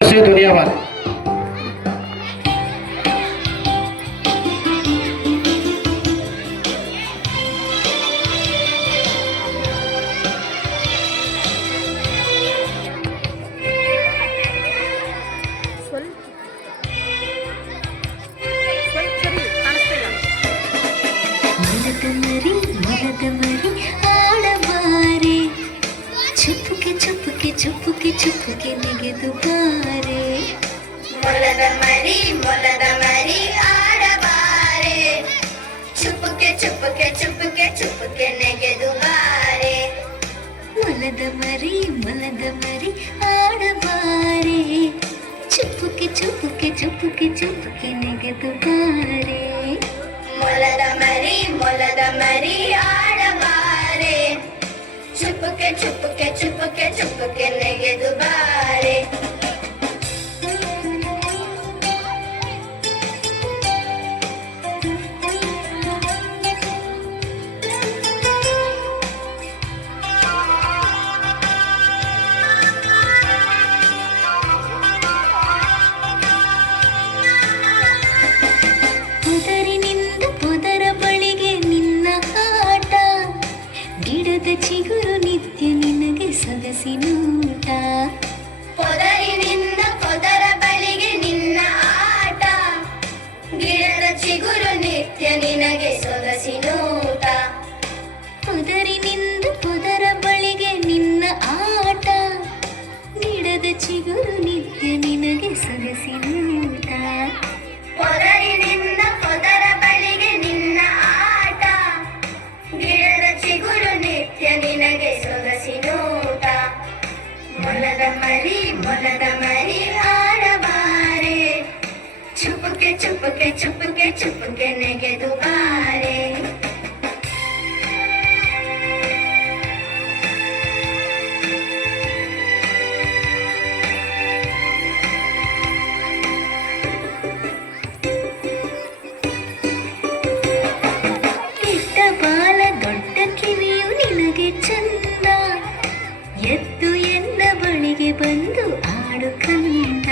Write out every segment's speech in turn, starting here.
धन्यवाद। ಚುಪ್ಪುಕೆ ಚುಪ್ಪುಕೆ ಚುಪ್ಪುಕೆ ಚುಪ್ಪುಕೆ ನೆಗೆದು ಬಾರೆ ಮೊಲದ ಮರಿ ಆಡಬಾರೆ ಚುಪ್ಪುಕೆ ಚುಪ್ಪುಕೆ ಚುಪ್ಪುಕೆ ಚುಪ್ಪುಕೆ ನೆಗೆದು ಬಾರೆ ಮೊಲದ ಮರಿ ಆಡಬಾರೆ ಚುಪ್ಪುಕೆ ಚುಪ್ಪುಕೆ ಚುಪ್ಪುಕೆ ಚುಪ್ಪುಕೆ ನೆಗೆದು ಬಾರೆ ಮೊಲದ ಮರಿ ಆಡಬಾರೆ ಚುಪ್ಪುಕೆ ಚುಪ್ಪುಕೆ ಚುಪ್ಪುಕೆ ಚುಪ್ಪುಕೆ ನೆಗೆದು ಬಾರೆ ಪೊದರಿನಿಂದ ಪೊದರ ಬಳಿಗೆ ನಿನ್ನ ಆಟ ಗಿಡದ ಚಿಗುರು ನಿತ್ಯ ನಿನಗೆ ಸೊಗಸಿನೂಟ ಪೊದರಿನಿಂದ ಪೊದರ ಬಳಿಗೆ ನಿನ್ನ ಆಟ ಗಿಡದ ಚಿಗುರು ನಿತ್ಯ ನಿನಗೆ ಸೊಗಸಿನೂಟ ಪೊದರಿನಿಂದ ಪೊದರ ಬಳಿಗೆ ನಿನ್ನ ಆಟ ಗಿಡದ ಚಿಗುರು ನಿತ್ಯ ನಿನಗೆ ಸೊಗಸಿನೂಟ ಪೊದರಿನಿಂದ ಪೊದರ ಬಳಿಗೆ ನಿನ್ನ ಆಟ ಗಿಡದ ಚಿಗುರು ನಿತ್ಯ ನಿನಗೆ ಸೊಗಸಿನೂಟ ಮೊಲದ ಮರಿ ಆಡಬಾರೆ ಚುಪ್ಪುಕೆ ಚುಪ್ಪುಕೆ ಚುಪ್ಪುಕೆ ಚುಪ್ಪುಕೆ ನೆಗೆದು ಬಾರೆ ಬಾಲ ದೊಡ್ಡ ಕಿವಿಯು ನಿನಗೆ ಚಂದ ಎದ್ದು ಎನ್ನ ಬಳಿಗೆ ಬಂದು ಆಡು ಕಂದ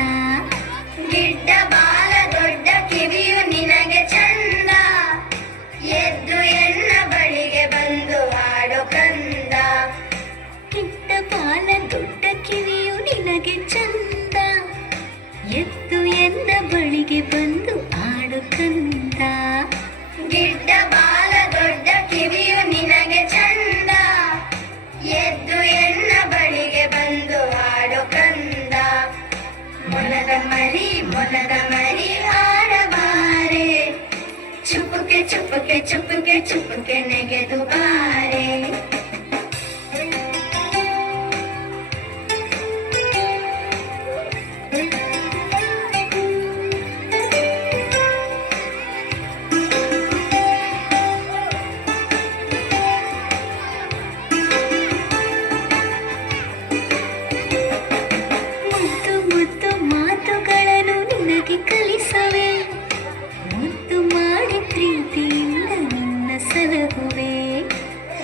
ಗಿಡ್ಡ ಬಾಲ ದೊಡ್ಡ ಕಿವಿಯು ನಿನಗೆ ಚಂದ ಎದ್ದು ಎನ್ನ ಬಳಿಗೆ ಬಂದು ಹಾಡು ಕಂದ ಗಿಡ್ಡ ಬಾಲ ದೊಡ್ಡ ಕಿವಿಯು ನಿನಗೆ ಚಂದ ಎದ್ದು ಎನ್ನ ಬಳಿಗೆ ಬಂದು ಆಡು ಕಂದ ಗಿಡ್ಡ ಬಾಲ ದೊಡ್ಡ ಕಿವಿಯು ನಿನಗೆ ಚಂದ ಎದ್ದು ಎನ್ನ ಬಳಿಗೆ ಬಂದು ಹಾಡು ಕಂದ ಮೊಲದ ಮರಿ ಆಡಬಾರೆ ಚುಪ್ಪುಕೆ ಚುಪ್ಪುಕೆ ಚುಪ್ಪುಕೆ ಚುಪ್ಪುಕೆ ನೆಗೆದು ಬಾರೆ ಮುದ್ದು ಮುದ್ದು ಮಾತುಗಳನ್ನು ನಿನಗೆ ಕಲಿಸವೆ ಮುದ್ದು ಮಾಡಿ ಪ್ರೀತಿಯಿಂದ ನಿನ್ನ ಸಲಹುವೆ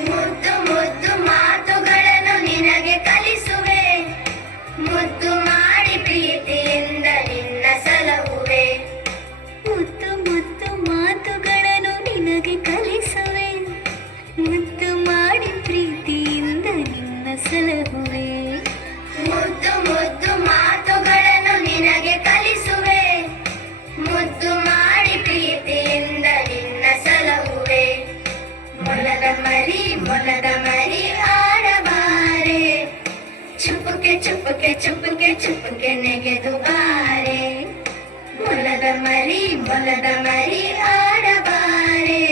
ಮುದ್ದು ಮುದ್ದು ಮಾತುಗಳನ್ನು ನಿನಗೆ ಕಲಿಸುವೆ ಮುದ್ದು ಮಾಡಿ ಪ್ರೀತಿಯಿಂದ ನಿನ್ನ ಸಲಹುವೆ ಮುದ್ದು ಮುದ್ದು ಮಾತುಗಳನ್ನು ನಿನಗೆ ಕಲಿಸುವೆ ಮುದ್ದು ಮಾಡಿ ಪ್ರೀತಿಯಿಂದ ನಿನ್ನ ಸಲಹುವೆ ಮುದ್ದು ಮುದ್ದು ಮಾತುಗಳನ್ನು ನಿನಗೆ ಕಲಿಸುವೆ ಮುದ್ದು ಮಾಡಿ ಪ್ರೀತಿಯಿಂದ ನಿನ್ನ ಸಲಹುವೆ ಮೊಲದ ಮರಿ ಆಡಬಾರೆ ಚುಪ್ಪುಕೆ ಚುಪ್ಪುಕೆ ಚುಪ್ಪುಕೆ ಚುಪ್ಪುಕೆ ನೆಗೆದು ಬಾರೆ ಮೊಲದ ಮರಿ ಆಡಬಾರೆ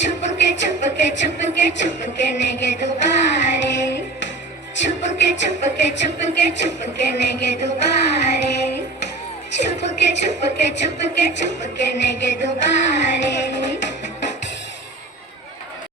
ಚುಪ್ಪುಕೆ ಚುಪ್ಪುಕೆ ಚುಪ್ಪುಕೆ ಚುಪ್ಪುಕೆ ನೆಗೆದು ಬಾರೆ ಚುಪ್ಪುಕೆ ಚುಪ್ಪುಕೆ ಚುಪ್ಪುಕೆ ಚುಪ್ಪುಕೆ ನೆಗೆದು ಬಾರೆ ಚುಪ್ಪುಕೆ ಚುಪ್ಪುಕೆ ಚುಪ್ಪುಕೆ ಚುಪ್ಪುಕೆ ನೆಗೆದು ಬಾರೆ